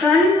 fun